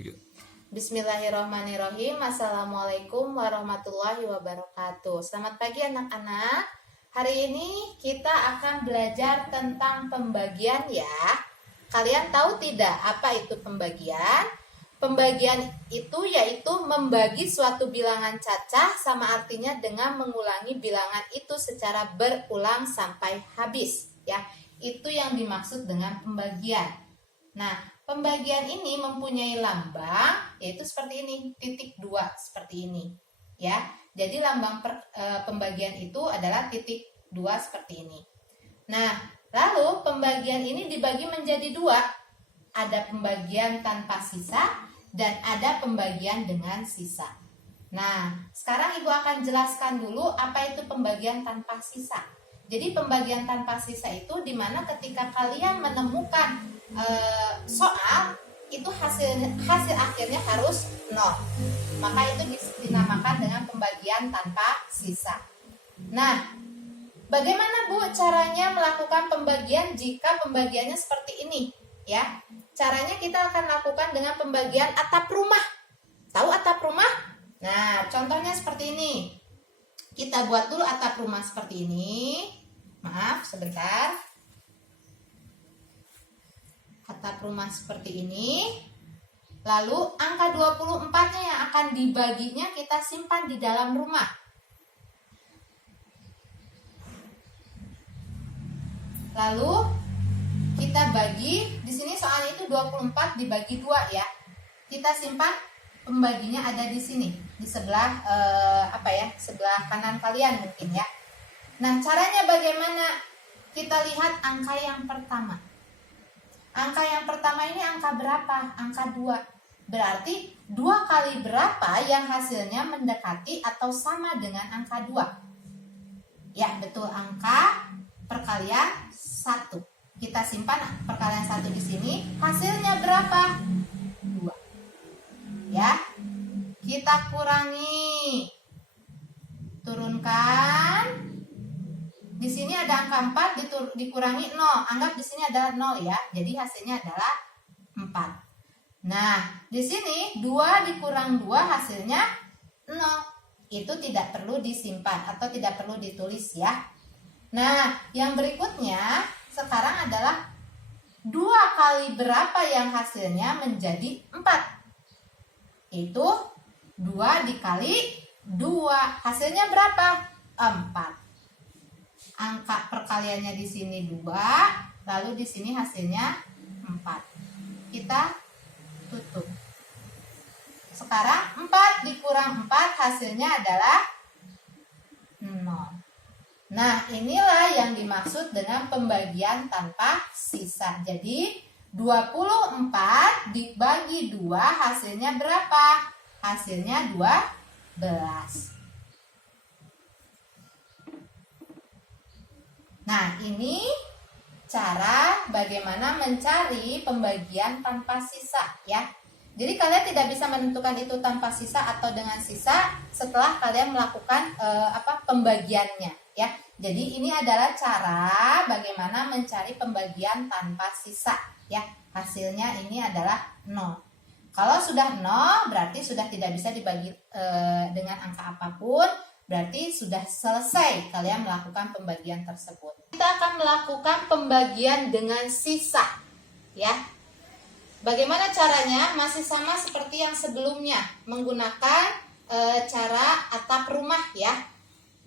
3. Bismillahirrahmanirrahim. Assalamualaikum warahmatullahi wabarakatuh. Selamat pagi anak-anak. Hari ini kita akan belajar tentang pembagian ya. Kalian tahu tidak apa itu pembagian? Pembagian itu yaitu membagi suatu bilangan cacah sama artinya dengan mengulangi bilangan itu secara berulang sampai habis ya. Itu yang dimaksud dengan pembagian. Nah, pembagian ini mempunyai lambang yaitu seperti ini, titik 2 seperti ini ya. Jadi lambang pembagian itu adalah titik 2 seperti ini. Nah, lalu pembagian ini dibagi menjadi 2. Ada pembagian tanpa sisa dan ada pembagian dengan sisa. Nah, sekarang Ibu akan jelaskan dulu apa itu pembagian tanpa sisa. Jadi pembagian tanpa sisa itu dimana ketika kalian menemukan soal itu hasil akhirnya harus 0. Maka itu dinamakan dengan pembagian tanpa sisa. Nah, bagaimana Bu caranya melakukan pembagian jika pembagiannya seperti ini ya? Caranya kita akan lakukan dengan pembagian atap rumah. Tahu atap rumah? Nah, contohnya seperti ini. Kita buat dulu atap rumah seperti ini. Maaf, sebentar. Atap rumah seperti ini. Lalu angka 24-nya yang akan dibaginya kita simpan di dalam rumah. Lalu kita bagi, di sini soalnya itu 24 dibagi 2 ya. Kita simpan, pembaginya ada di sini, di sebelah sebelah kanan kalian mungkin ya. Nah, caranya bagaimana? Kita lihat angka yang pertama. Angka yang pertama ini angka berapa? Angka 2. Berarti 2 kali berapa yang hasilnya mendekati atau sama dengan angka 2? Ya, betul, angka perkalian 1. Kita simpan perkalian 1 di sini. Hasilnya berapa? 2. Ya. Kita kurangi. Turunkan. Di sini ada angka 4 dikurangi 0. Anggap di sini adalah 0 ya. Jadi hasilnya adalah 4. Nah, di sini 2 dikurang 2 hasilnya 0. Itu tidak perlu disimpan atau tidak perlu ditulis ya. Nah, yang berikutnya sekarang adalah 2 kali berapa yang hasilnya menjadi 4. Itu 2 dikali 2. Hasilnya berapa? 4. Angka perkaliannya di sini 2, lalu di sini hasilnya 4. Kita tutup. Sekarang 4 dikurang 4 hasilnya adalah 0. Nah, inilah yang dimaksud dengan pembagian tanpa sisa. Jadi 24 dibagi 2 hasilnya berapa? Hasilnya 12. Nah, ini cara bagaimana mencari pembagian tanpa sisa ya. Jadi kalian tidak bisa menentukan itu tanpa sisa atau dengan sisa setelah kalian melakukan pembagiannya ya. Jadi ini adalah cara bagaimana mencari pembagian tanpa sisa ya. Hasilnya ini adalah 0. Kalau sudah 0 berarti sudah tidak bisa dibagi dengan angka apapun. Berarti sudah selesai kalian melakukan pembagian tersebut. Kita akan melakukan pembagian dengan sisa ya. Bagaimana caranya? Masih sama seperti yang sebelumnya, menggunakan cara atap rumah ya.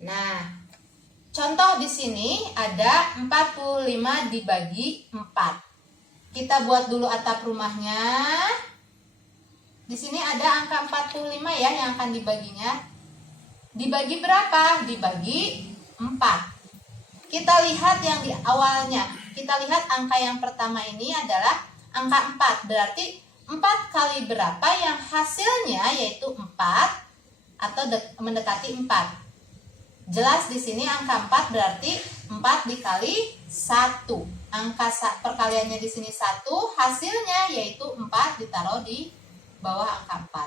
Nah, contoh di sini ada 45 dibagi 4. Kita buat dulu atap rumahnya. Di sini ada angka 45 ya yang akan dibaginya. Dibagi berapa? Dibagi 4. Kita lihat yang di awalnya. Kita lihat angka yang pertama ini adalah angka 4. Berarti 4 kali berapa yang hasilnya yaitu 4 atau mendekati 4. Jelas di sini angka 4 berarti 4 dikali 1. Angka perkaliannya di sini 1, hasilnya yaitu 4 ditaruh di bawah angka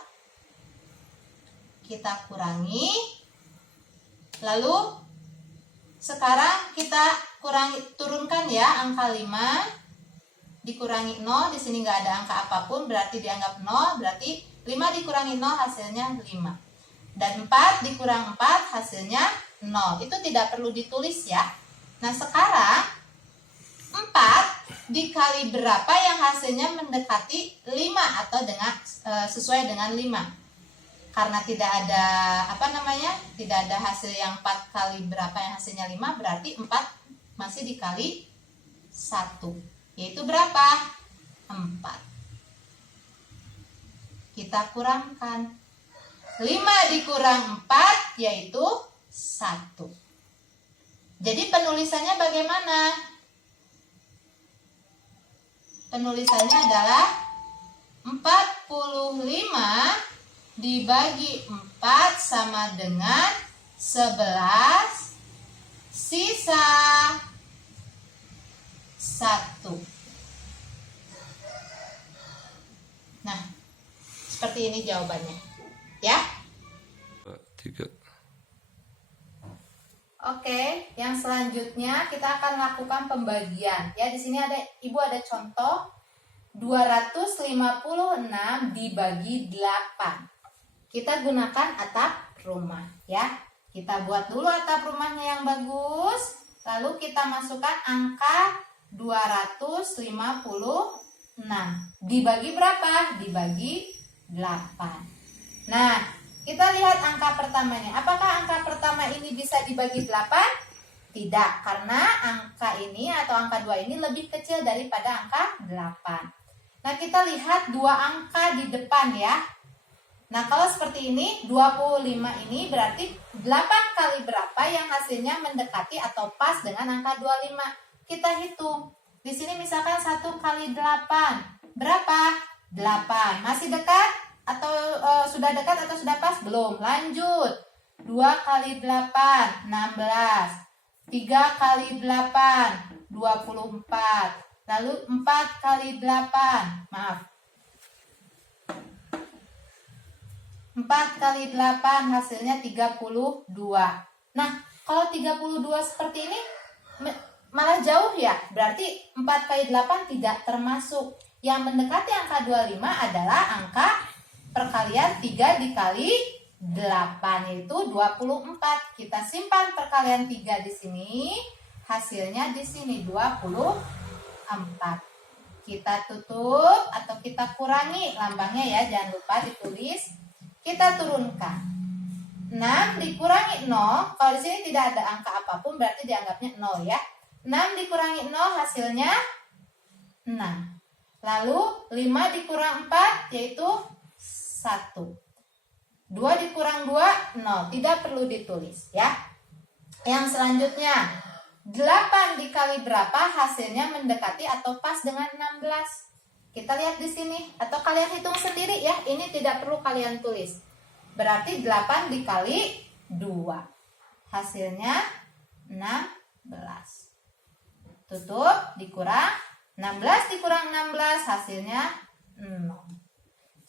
4. Kita kurangi. Lalu sekarang kita turunkan ya angka 5. dikurangi 0, di sini nggak ada angka apapun, berarti dianggap 0, berarti 5 dikurangi 0 hasilnya 5. Dan 4 dikurang 4 hasilnya 0. Itu tidak perlu ditulis ya. Nah sekarang 4 dikali berapa yang hasilnya mendekati 5 atau dengan sesuai dengan 5. Karena tidak ada tidak ada hasil yang 4 kali berapa yang hasilnya 5, berarti 4 masih dikali 1. Yaitu berapa? 4. Kita kurangkan. 5 dikurang 4 yaitu 1. Jadi penulisannya bagaimana? Penulisannya adalah 45 dibagi 4 sama dengan 11 sisa 1. Nah, seperti ini jawabannya. Ya. 3. Oke, yang selanjutnya kita akan lakukan pembagian. Ya, di sini Ibu ada contoh 256 dibagi 8. Kita gunakan atap rumah, ya. Kita buat dulu atap rumahnya yang bagus. Lalu kita masukkan angka 256. Dibagi berapa? Dibagi 8. Nah, kita lihat angka pertamanya. Apakah angka pertama ini bisa dibagi 8? Tidak, karena angka ini atau angka 2 ini lebih kecil daripada angka 8. Nah, kita lihat dua angka di depan ya. Nah, kalau seperti ini, 25 ini berarti 8 kali berapa yang hasilnya mendekati atau pas dengan angka 25. Kita hitung. Di sini misalkan 1 kali 8. Berapa? 8. Masih dekat? Atau sudah dekat atau sudah pas? Belum. Lanjut. 2 kali 8, 16. 3 kali 8, 24. Lalu 4 kali 8, maaf. 4 kali 8 hasilnya 32. Nah, kalau 32 seperti ini malah jauh ya. Berarti 4 kali 8 tidak termasuk. Yang mendekati angka 25 adalah angka perkalian 3 dikali 8, yaitu 24. Kita simpan perkalian 3 di sini. Hasilnya di sini 24. Kita tutup atau kita kurangi lambangnya ya. Jangan lupa ditulis. Kita turunkan. 6 dikurangi 0. Kalau di sini tidak ada angka apapun berarti dianggapnya 0 ya. 6 dikurangi 0 hasilnya 6. Lalu 5 dikurang 4 yaitu 1. 2 dikurang 2, 0. Tidak perlu ditulis ya. Yang selanjutnya 8 dikali berapa hasilnya mendekati atau pas dengan 16. Kita lihat di sini atau kalian hitung sendiri ya. Ini tidak perlu kalian tulis. Berarti 8 dikali 2. Hasilnya 16. Tutup, dikurang 16 dikurang 16 hasilnya 0.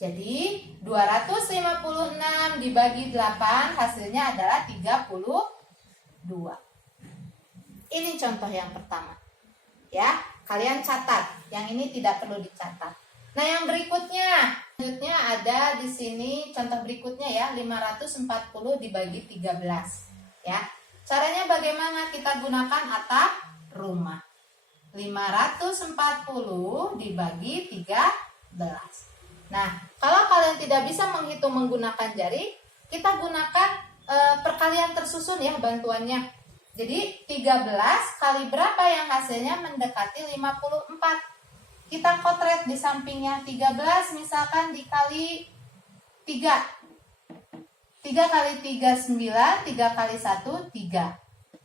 Jadi 256 dibagi 8 hasilnya adalah 32. Ini contoh yang pertama. Ya, kalian catat. Yang ini tidak perlu dicatat. Nah, yang berikutnya, selanjutnya ada di sini contoh berikutnya ya, 540 dibagi 13. Ya. Caranya bagaimana? Kita gunakan atap rumah. 540 dibagi 13. Nah, kalau kalian tidak bisa menghitung menggunakan jari, kita gunakan perkalian tersusun ya bantuannya. Jadi 13 kali berapa yang hasilnya mendekati 54. Kita kotret di sampingnya. 13 misalkan dikali 3. 3 kali 3 9, 3 kali 1 3.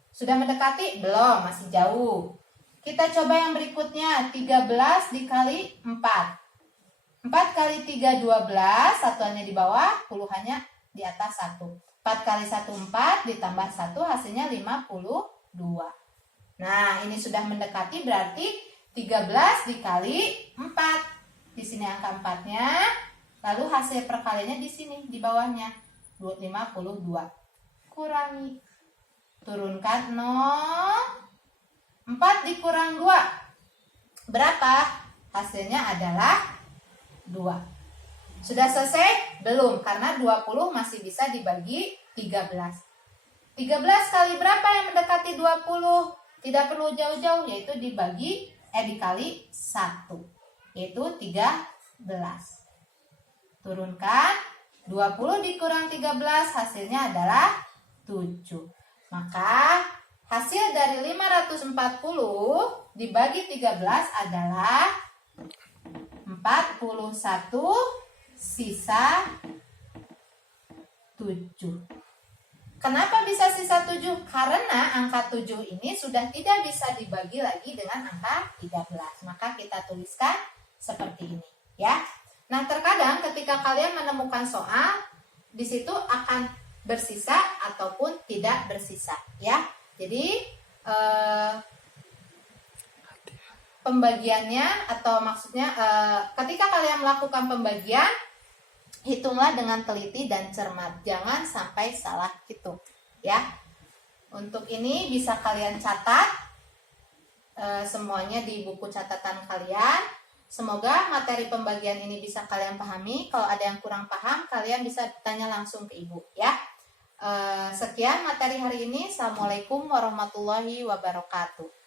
Sudah mendekati? Belum, masih jauh. Kita coba yang berikutnya. 13 dikali 4. 4 kali 3 12, satuannya di bawah, puluhannya di atas 1. 4 kali 1 4 ditambah 1 hasilnya 52. Nah, ini sudah mendekati berarti 13 dikali 4. Di sini angka 4-nya. Lalu hasil perkaliannya di sini di bawahnya 52. Kurangi. Turunkan 0. 4 dikurang 2. Berapa? Hasilnya adalah 2. Sudah selesai? Belum, karena 20 masih bisa dibagi 13. 13 kali berapa yang mendekati 20? Tidak perlu jauh-jauh, yaitu dikali 1, yaitu 13. Turunkan, 20 dikurang 13 hasilnya adalah 7. Maka hasil dari 540 dibagi 13 adalah 41, sisa 7. Kenapa bisa sisa 7? Karena angka 7 ini sudah tidak bisa dibagi lagi dengan angka 13. Maka kita tuliskan seperti ini, ya. Nah, terkadang ketika kalian menemukan soal, di situ akan bersisa ataupun tidak bersisa, ya. Jadi pembagiannya atau maksudnya ketika kalian melakukan pembagian, hitunglah dengan teliti dan cermat, jangan sampai salah hitung, ya. Untuk ini bisa kalian catat semuanya di buku catatan kalian. Semoga materi pembagian ini bisa kalian pahami. Kalau ada yang kurang paham, kalian bisa tanya langsung ke ibu, ya. Sekian materi hari ini. Assalamualaikum warahmatullahi wabarakatuh.